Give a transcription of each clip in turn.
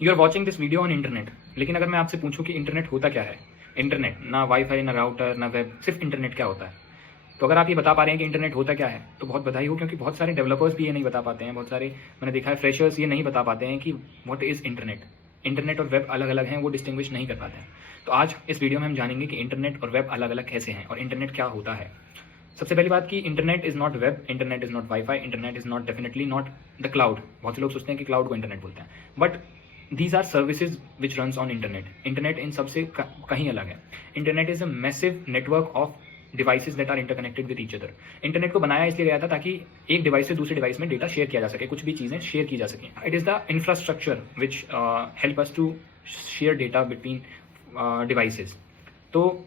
You are watching this video on internet. लेकिन अगर मैं आपसे पूछूं कि इंटरनेट होता क्या है, इंटरनेट ना वाईफाई ना राउटर ना वेब, सिर्फ इंटरनेट क्या होता है, तो अगर आप ये बता पा रहे हैं कि इंटरनेट होता क्या है तो बहुत बधाई हो, क्योंकि बहुत सारे डेवलपर्स भी ये नहीं बता पाते हैं। बहुत सारे मैंने देखा है फ्रेशर्स ये नहीं बता पाते हैं कि व्हाट इज़ इंटरनेट। इंटरनेट और वेब अलग अलग हैं, वो डिस्टिंग्विश नहीं कर पाते हैं। तो आज इस वीडियो में हम जानेंगे कि इंटरनेट और वेब अलग अलग कैसे हैं और इंटरनेट क्या होता है। सबसे पहली बात कि internet is not web, internet is not wifi, internet is not definitely not the cloud. बहुत से लोग सोचते हैं कि क्लाउड को इंटरनेट बोलते हैं, but these are services which runs on internet। Internet इन सबसे कहीं अलग है। Internet is a massive network of devices that are interconnected with each other. Internet को बनाया इसलिए गया था ताकि एक डिवाइस से दूसरे डिवाइस में डेटा शेयर किया जा सके, कुछ भी चीजें शेयर की जा सकें। It is the infrastructure which help us to share data between devices. तो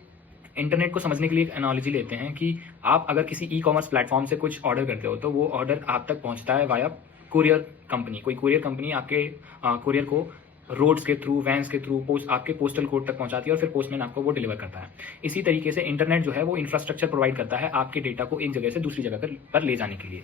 इंटरनेट को समझने के लिए एक एनालॉजी लेते हैं कि आप अगर किसी ई कॉमर्स प्लेटफॉर्म से कुछ ऑर्डर करते हो तो वो ऑर्डर आप तक पहुंचता है वाया कुरियर कंपनी। कोई कुरियर कंपनी आपके कुरियर को रोड्स के थ्रू, वैन्स के थ्रू, आपके पोस्टल कोड तक पहुंचाती है और फिर पोस्टमैन आपको वो डिलीवर करता है। इसी तरीके से इंटरनेट जो है वो इंफ्रास्ट्रक्चर प्रोवाइड करता है आपके डेटा को एक जगह से दूसरी जगह पर ले जाने के लिए।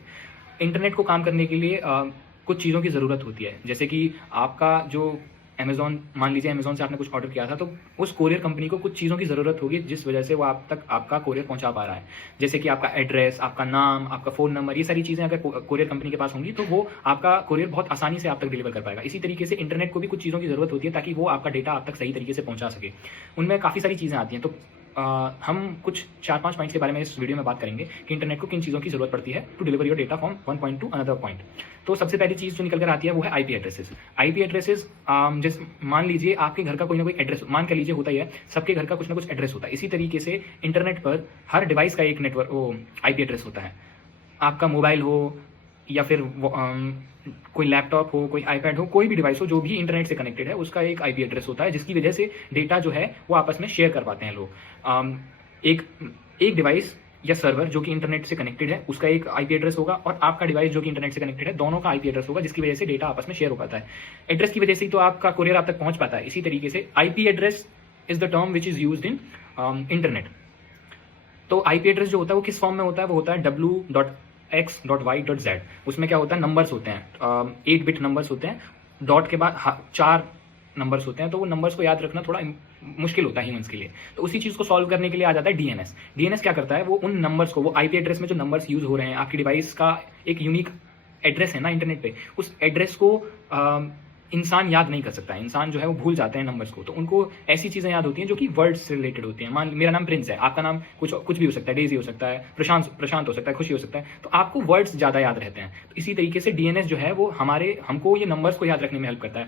इंटरनेट को काम करने के लिए कुछ चीज़ों की ज़रूरत होती है, जैसे कि आपका जो अमेजॉन, मान लीजिए अमेजॉन से आपने कुछ ऑर्डर किया था तो उस कोरियर कंपनी को कुछ चीज़ों की ज़रूरत होगी जिस वजह से वो आप तक आपका कोरियर पहुंचा पा रहा है। जैसे कि आपका एड्रेस, आपका नाम, आपका फ़ोन नंबर, ये सारी चीज़ें अगर कोरियर कंपनी के पास होंगी तो वो आपका कोरियर बहुत आसानी से आप तक डिलीवर कर पाएगा। इसी तरीके से इंटरनेट को भी कुछ चीज़ों की ज़रूरत होती है ताकि वो आपका डेटा आप तक सही तरीके से पहुँचा सके। उनमें काफ़ी सारी चीज़ें आती हैं। तो हम कुछ 4-5 पॉइंट्स के बारे में इस वीडियो में बात करेंगे कि इंटरनेट को किन चीज़ों की ज़रूरत पड़ती है to deliver your data from one point to another point. तो सबसे पहली चीज़ जो निकल कर आती है वो है आईपी एड्रेसेस। आईपी एड्रेसेस, जैसे मान लीजिए आपके घर का कोई ना कोई एड्रेस, मान कर लीजिए होता ही है, सबके घर का कुछ ना कुछ एड्रेस होता है। इसी तरीके से इंटरनेट पर हर डिवाइस का एक नेटवर्क वो आईपी एड्रेस होता है। आपका मोबाइल हो या फिर कोई लैपटॉप हो, कोई आईपैड हो, कोई भी डिवाइस हो जो भी इंटरनेट से कनेक्टेड है, उसका एक आईपी एड्रेस होता है जिसकी वजह से डेटा जो है वो आपस में शेयर कर पाते हैं लोग। एक डिवाइस या सर्वर जो कि इंटरनेट से कनेक्टेड है उसका एक आईपी एड्रेस होगा और आपका डिवाइस जो कि इंटरनेट से कनेक्टेड है, दोनों का आईपी एड्रेस होगा जिसकी वजह से डेटा आपस में शेयर हो पाता है। एड्रेस की वजह से ही तो आपका कुरियर आप तक पहुंच पाता है। इसी तरीके से IP address is the term which is used in internet. तो आईपी एड्रेस जो होता है वो किस फॉर्म में होता है, वो होता है w.x.y.z। उसमें क्या होता है, नंबर्स होते हैं, 8 बिट नंबर्स होते हैं, डॉट के बाद 4 नंबर्स होते हैं। तो वो नंबर्स को याद रखना थोड़ा मुश्किल होता है ह्यूमंस के लिए। तो उसी चीज़ को सॉल्व करने के लिए आ जाता है डीएनएस। डीएनएस क्या करता है, वो उन नंबर्स को, वो आईपी एड्रेस में जो नंबर्स यूज हो रहे हैं, आपकी डिवाइस का एक यूनिक एड्रेस है ना इंटरनेट पे, उस एड्रेस को इंसान याद नहीं कर सकता है। इंसान जो है वो भूल जाते हैं नंबर्स को। तो उनको ऐसी चीज़ें याद होती हैं जो कि वर्ड्स से रिलेटेड होती हैं। मान मेरा नाम प्रिंस है, आपका नाम कुछ भी हो सकता है, डेजी हो सकता है, प्रशांत हो सकता है, खुशी हो सकता है। तो आपको वर्ड्स ज़्यादा याद रहते हैं। तो इसी तरीके से डीएनएस जो है वो हमको ये नंबर्स को याद रखने में हेल्प करता है।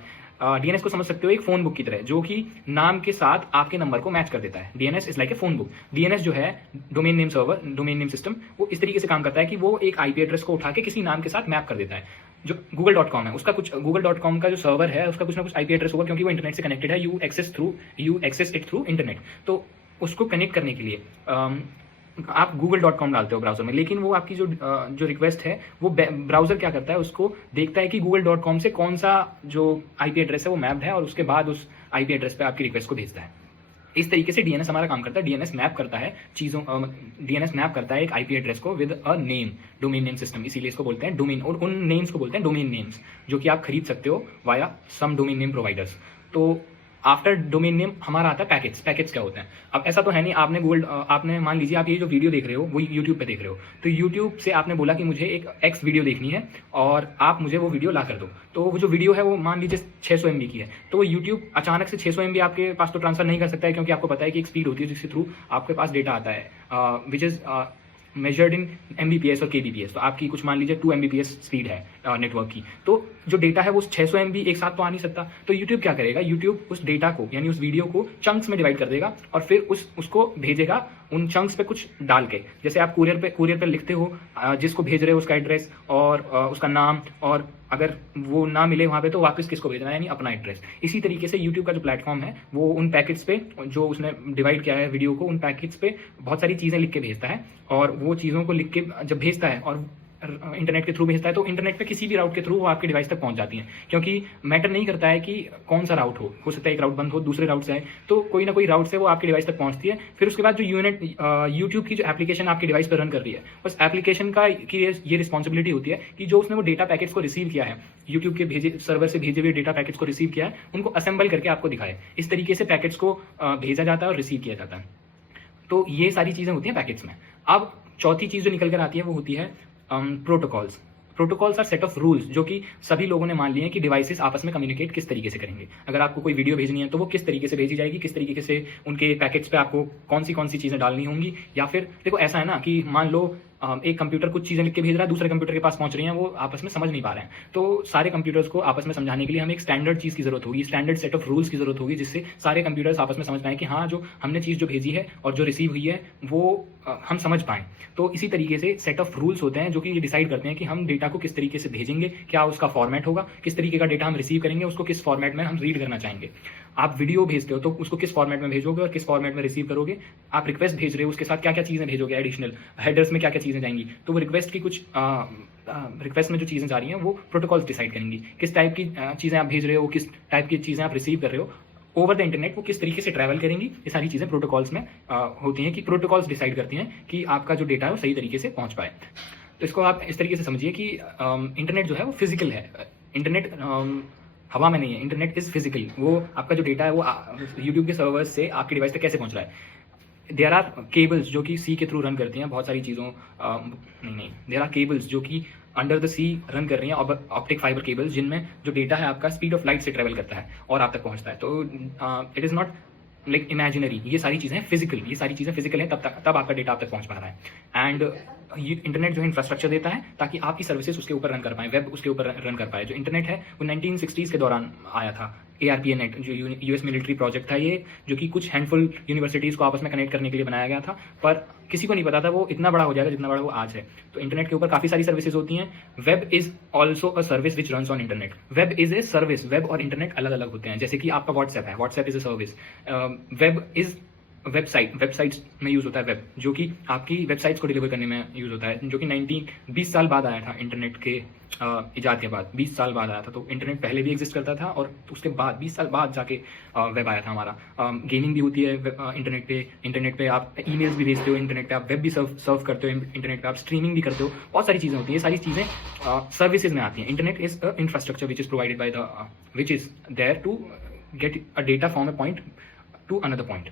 डीएनएस को समझ सकते हो एक फोन बुक की तरह, जो कि नाम के साथ आपके नंबर को मैच कर देता है। DNS is like a phone book. DNS जो है domain name server, domain name system, वो इस तरीके से काम करता है कि वो एक आईपी एड्रेस को उठा के किसी नाम के साथ मैप कर देता है। जो google.com है, उसका कुछ google.com का जो सर्वर है उसका कुछ ना कुछ आईपी एड्रेस होगा, क्योंकि वो इंटरनेट से कनेक्टेड है। You access it through internet. तो उसको कनेक्ट करने के लिए आप google.com डालते हो ब्राउजर में, लेकिन वो आपकी जो रिक्वेस्ट है वो ब्राउजर क्या करता है, उसको देखता है कि google.com से कौन सा जो आईपी एड्रेस है वो मैप्ड है और उसके बाद उस आईपी एड्रेस पे आपकी रिक्वेस्ट को भेजता है। इस तरीके से डीएनएस हमारा काम करता है। डीएनएस मैप करता है डीएनएस मैप करता है एक आईपी एड्रेस को with a name, domain name system. इसीलिए इसको बोलते हैं डोमेन, और उन नेम्स को बोलते हैं डोमेन नेम्स, जो कि आप खरीद सकते हो via some domain name providers. तो आफ्टर डोमेन नेम हमारा आता है पैकेट्स। पैकेट्स क्या होते हैं, अब ऐसा तो है नहीं आपने मान लीजिए आप ये जो वीडियो देख रहे हो वो यूट्यूब पे देख रहे हो, तो यूट्यूब से आपने बोला कि मुझे एक एक्स वीडियो देखनी है और आप मुझे वो वीडियो ला कर दो। तो वो जो वीडियो है वो मान लीजिए 600 MB की है, तो वो यूट्यूब अचानक से 600 MB आपके पास तो ट्रांसफर नहीं कर सकता है, क्योंकि आपको पता है कि एक स्पीड होती है जिसके थ्रू आपके पास डेटा आता है, which is measured in MBPS और KBPS। तो आपकी कुछ मान लीजिए 2 MBPS स्पीड है नेटवर्क की। तो जो डेटा है वो 600 MB एक साथ तो आ नहीं सकता। तो यूट्यूब क्या करेगा, यूट्यूब उस डेटा को यानी उस वीडियो को चंक्स में डिवाइड कर देगा और फिर उसको भेजेगा उन चंक्स पे कुछ डाल के। जैसे आप कुरियर पे लिखते हो जिसको भेज रहे हो उसका एड्रेस और उसका नाम, और अगर वो ना मिले वहाँ पे तो वापस किसको भेजना है, यानी अपना एड्रेस। इसी तरीके से यूट्यूब का जो प्लेटफॉर्म है वो उन पैकेट्स पे जो उसने डिवाइड किया है वीडियो को, उन पैकेट्स पे बहुत सारी चीज़ें लिख के भेजता है, और वो चीज़ों को लिख के जब भेजता है और इंटरनेट के थ्रू भेजता है तो इंटरनेट पे किसी भी राउट के थ्रू वो आपके डिवाइस तक पहुंच जाती हैं, क्योंकि मैटर नहीं करता है कि कौन सा राउट हो सकता है एक राउट बंद हो, दूसरे राउट से आए, तो कोई ना कोई राउट से वो आपके डिवाइस तक पहुंचती है। फिर उसके बाद जो यूट्यूब की जो एप्लीकेशन आपके डिवाइस पर रन कर रही है, उस एप्लीकेशन का की ये रिस्पॉन्सिबिलिटी होती है कि जो उसने वो डेटा पैकेट्स को रिसीव किया है, यूट्यूब के भेजे सर्वर से भेजे हुए डेटा पैकेट्स को रिसीव किया है, उनको असेंबल करके आपको दिखाए। इस तरीके से पैकेट्स को भेजा जाता है और रिसीव किया जाता है। तो ये सारी चीजें होती हैं पैकेट्स में। अब चौथी चीज जो निकल कर आती है वो होती है protocols. Protocols are set of rules जो कि सभी लोगों ने मान लिए हैं कि डिवाइसेस आपस में कम्युनिकेट किस तरीके से करेंगे। अगर आपको कोई वीडियो भेजनी है तो वो किस तरीके से भेजी जाएगी, किस तरीके से उनके पैकेट्स पे आपको कौन सी चीजें डालनी होंगी। या फिर देखो ऐसा है ना कि मान लो एक कंप्यूटर कुछ चीजें लिख के भेज रहा है, दूसरे कंप्यूटर के पास पहुंच रही हैं, वो आपस में समझ नहीं पा रहे हैं। तो सारे कंप्यूटर्स को आपस में समझाने के लिए हमें एक स्टैंडर्ड चीज की जरूरत होगी, स्टैंडर्ड सेट ऑफ रूल्स की जरूरत होगी, जिससे सारे कंप्यूटर्स आपस में समझ पाएं कि हाँ जो हमने चीज जो भेजी है और जो रिसीव हुई है वो हम समझ पाएं। तो इसी तरीके से सेट ऑफ रूल्स होते हैं जो कि ये डिसाइड करते हैं कि हम डेटा को किस तरीके से भेजेंगे, क्या उसका फॉर्मेट होगा, किस तरीके का डेटा हम रिसीव करेंगे, उसको किस फॉर्मेट में हम रीड करना चाहेंगे। आप वीडियो भेजते हो तो उसको किस फॉर्मेट में भेजोगे और किस फॉर्मेट में रिसीव करोगे। आप रिक्वेस्ट भेज रहे हो उसके साथ क्या क्या चीजें भेजोगे, एडिशनल हेडर्स में क्या क्या चीजें जाएंगी। तो वो रिक्वेस्ट की कुछ रिक्वेस्ट में जो चीजें जा रही हैं वो प्रोटोकॉल्स डिसाइड करेंगी, किस टाइप की चीजें आप भेज रहे हो, किस टाइप की चीजें आप रिसीव कर रहे हो ओवर द इंटरनेट, वो किस तरीके से ट्रैवल करेंगी। ये सारी चीजें प्रोटोकॉल्स में होती हैं कि प्रोटोकॉल्स डिसाइड करती हैं कि आपका जो डेटा है वो सही तरीके से पहुंच पाए। तो इसको आप इस तरीके से समझिए कि इंटरनेट जो है वो फिजिकल है। इंटरनेट हवा में नहीं है, इंटरनेट इज फिजिकल। वो आपका जो डेटा है वो यूट्यूब के सर्वर्स से आपके डिवाइस तक कैसे पहुंच रहा है। देयर आर केबल्स जो कि सी के थ्रू रन करती हैं बहुत सारी चीज़ों नहीं देयर आर केबल्स जो कि अंडर द सी रन कर रही हैं, ऑप्टिक फाइबर केबल्स, जिनमें जो डेटा है आपका स्पीड ऑफ लाइट से ट्रेवल करता है और आप तक पहुंचता है। तो it is not like imaginary, ये सारी चीज़ें फिजिकल, ये सारी चीज़ें फिजिकल हैं, तब आपका डेटा आप तक पहुंच पा रहा है। एंड इंटरनेट जो है इंफ्रास्ट्रक्चर देता है ताकि आपकी सर्विसेज उसके ऊपर रन कर पाए, वेब उसके ऊपर रन कर पाए। जो इंटरनेट है वो 1960s के दौरान आया था। ARPA नेट जो यूएस मिलिट्री प्रोजेक्ट था ये, जो कि कुछ हैंडफुल यूनिवर्सिटीज़ को आपस में कनेक्ट करने के लिए बनाया गया था, पर किसी को नहीं पता था वो इतना बड़ा हो जाएगा जितना बड़ा वो आज है। तो इंटरनेट के ऊपर काफ़ी सारी सर्विसेज होती हैं। Web is also a service which runs on internet. Web is a service, web और इंटरनेट अलग अलग होते हैं। जैसे कि आपका व्हाट्सएप है, WhatsApp is a service. Web is websites में यूज होता है वेब, जो कि आपकी वेबसाइट्स को डिलीवर करने में यूज होता है, जो कि 20 साल बाद आया था इंटरनेट के इजाद के बाद, 20 साल बाद आया था। तो इंटरनेट पहले भी एग्जिस्ट करता था और उसके बाद 20 साल बाद जाके वेब आया था हमारा। गेमिंग भी होती है इंटरनेट पे आप ईमेल्स भी भेजते हो, इंटरनेट पे आप वेब भी सर्व करते हो, इंटरनेट पे आप स्ट्रीमिंग भी करते हो, बहुत सारी चीज़ें होती हैं। ये सारी चीज़ें सर्विसेज में आती हैं। Internet is a infrastructure which is provided by the which is there to get a data from a point to another point.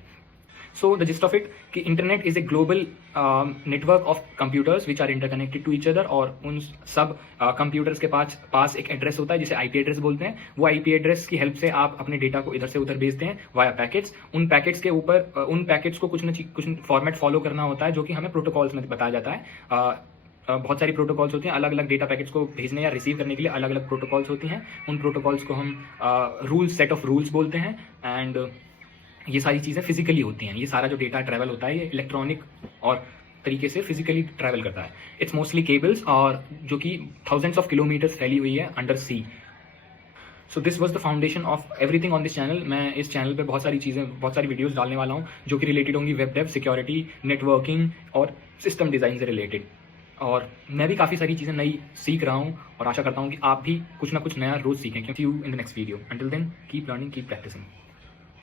So the gist of it कि internet is a global network of computers which are interconnected to each other, और उन सब computers के पास एक address होता है जिसे IP address बोलते हैं। वो IP एड्रेस की हेल्प से आप अपने डेटा को इधर से उधर भेजते हैं वाया पैकेट्स। उन पैकेट्स के ऊपर उन पैकेट्स को कुछ फॉर्मेट फॉलो करना होता है, जो कि हमें प्रोटोकॉल्स में बताया जाता है। बहुत सारी प्रोटोकॉल्स होती हैं, अलग अलग डेटा पैकेट्स को भेजने या रिसीव करने के लिए अलग अलग प्रोटोकॉल्स होती हैं। उन प्रोटोकॉल्स को हम रूल्स, सेट ऑफ रूल्स बोलते हैं। एंड ये सारी चीज़ें फिजिकली होती हैं। ये सारा जो डेटा ट्रैवल होता है ये इलेक्ट्रॉनिक और तरीके से फिजिकली ट्रैवल करता है। इट्स मोस्टली केबल्स, और जो कि थाउजेंड्स ऑफ किलोमीटर्स फैली हुई है under sea. So this was the foundation of everything on this channel. मैं इस चैनल पे बहुत सारी वीडियोस डालने वाला हूँ जो कि रिलेटेड होंगी वेब डेव, सिक्योरिटी, नेटवर्किंग और सिस्टम डिज़ाइन से रिलेटेड। और मैं भी काफ़ी सारी चीज़ें नई सीख रहा हूँ और आशा करता हूँ कि आप भी कुछ ना कुछ नया रोज़ सीखें। See you in the next video. Until then keep learning, keep practising.